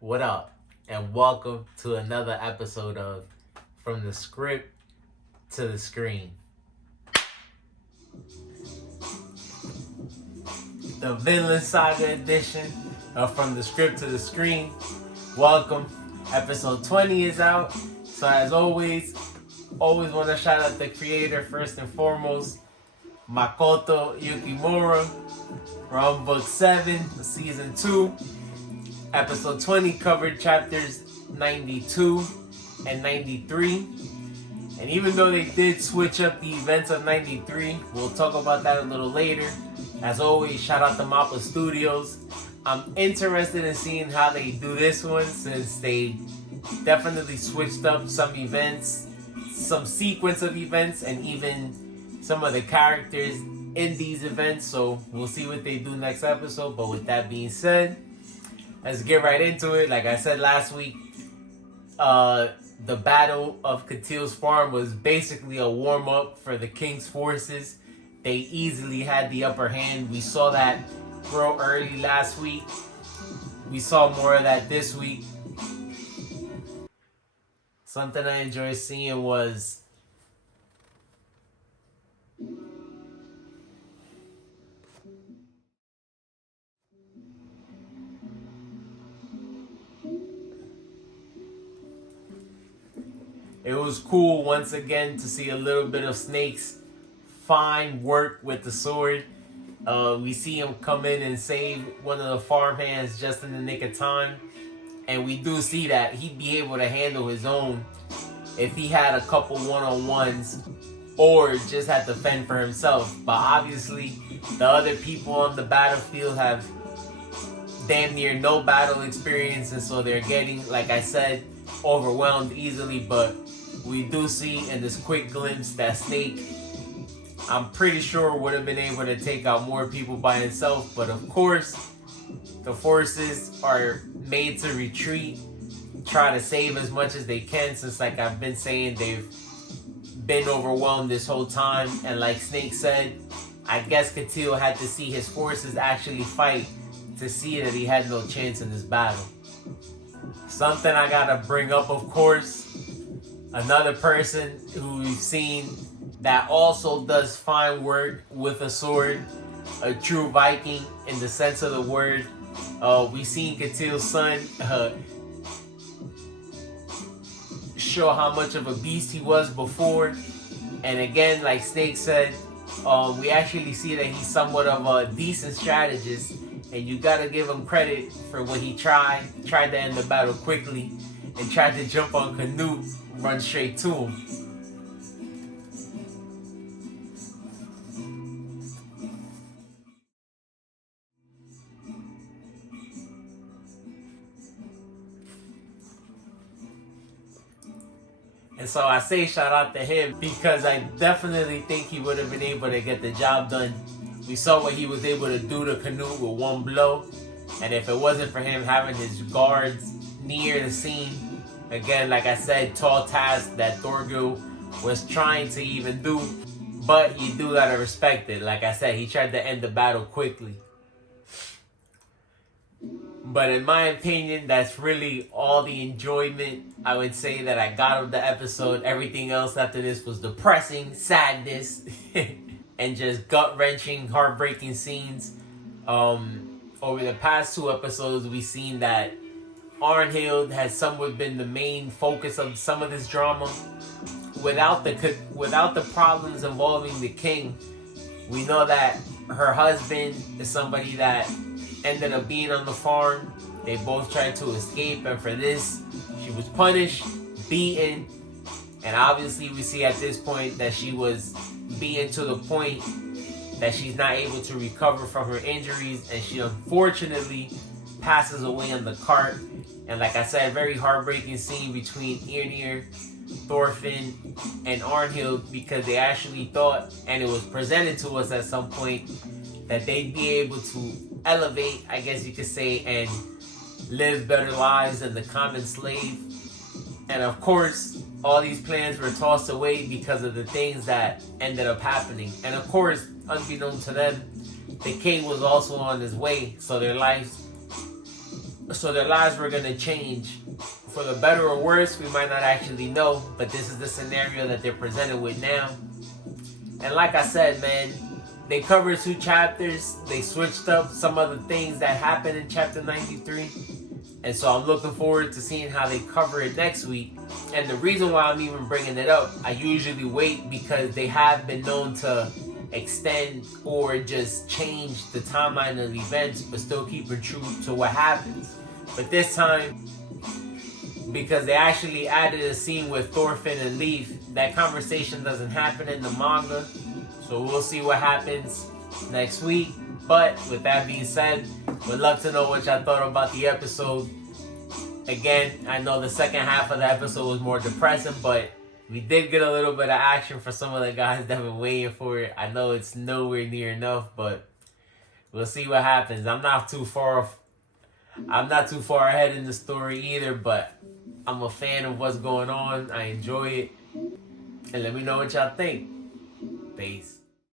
What up? And welcome to another episode of From the Script to the Screen. The Vinland Saga edition of From the Script to the Screen. Welcome. Episode 20 is out. So as always want to shout out the creator first and foremost, Makoto Yukimura, from Book 7, Season 2. Episode 20 covered chapters 92 and 93. And even though they did switch up the events of 93, we'll talk about that a little later. As always, shout out to Mappa Studios. I'm interested in seeing how they do this one, since they definitely switched up some events, some sequence of events, and even some of the characters in these events. So we'll see what they do next episode. But with that being said, let's get right into it. Like I said last week, the Battle of Catil's Farm was basically a warm-up for the King's forces. They easily had the upper hand. We saw that real early last week. We saw more of that this week. Something I enjoyed seeing was it was cool once again to see a little bit of Snake's fine work with the sword. We see him come in and save one of the farmhands just in the nick of time. And we do see that he'd be able to handle his own if he had a couple one-on-ones or just had to fend for himself. But obviously, the other people on the battlefield have damn near no battle experience, and so they're getting, like I said, overwhelmed easily. But we do see in this quick glimpse that Snake, I'm pretty sure, would have been able to take out more people by himself. But of course, the forces are made to retreat, try to save as much as they can, since, like I've been saying, they've been overwhelmed this whole time. And like Snake said, I guess Catil had to see his forces actually fight to see that he had no chance in this battle. Something I gotta bring up, of course, another person who we've seen that also does fine work with a sword, a true Viking in the sense of the word. We've seen Catil's son show how much of a beast he was before. And again, like Snake said, we actually see that he's somewhat of a decent strategist. And you gotta give him credit for what he tried to end the battle quickly, and tried to jump on Canute, run straight to him. And so I say shout out to him, because I definitely think he would have been able to get the job done. We saw what he was able to do to Canute with one blow. And if it wasn't for him having his guards near the scene, again, like I said, tall task that Thorgil was trying to even do. But you do gotta respect it. Like I said, he tried to end the battle quickly. But in my opinion, that's really all the enjoyment I would say that I got of the episode. Everything else after this was depressing, sadness, and just gut-wrenching, heartbreaking scenes. Over the past two episodes, we've seen that Arnhild has somewhat been the main focus of some of this drama. Without the problems involving the king, we know that her husband is somebody that ended up being on the farm. They both tried to escape, and for this, she was punished, beaten, and obviously we see at this point that she was beaten to the point that she's not able to recover from her injuries, and she unfortunately passes away on the cart. And like I said, very heartbreaking scene between Yrnir, Thorfinn, and Arnhild, because they actually thought, and it was presented to us at some point, that they'd be able to elevate, I guess you could say, and live better lives than the common slave. And of course, all these plans were tossed away because of the things that ended up happening. And of course, unbeknown to them, the king was also on his way, so their lives So their lives were going to change. For the better or worse, we might not actually know, but this is the scenario that they're presented with now. And like I said, man, they covered 2 chapters. They switched up some of the things that happened in chapter 93. And so I'm looking forward to seeing how they cover it next week. And the reason why I'm even bringing it up, I usually wait because they have been known to extend or just change the timeline of events, but still keeping true to what happens. But this time, because they actually added a scene with Thorfinn and Leif, that conversation doesn't happen in the manga. So we'll see what happens next week. But with that being said, would love to know what y'all thought about the episode. Again, I know the second half of the episode was more depressing, but we did get a little bit of action for some of the guys that have been waiting for it. I know it's nowhere near enough, but we'll see what happens. I'm not too far ahead in the story either, but I'm a fan of what's going on. I enjoy it. And let me know what y'all think. Peace.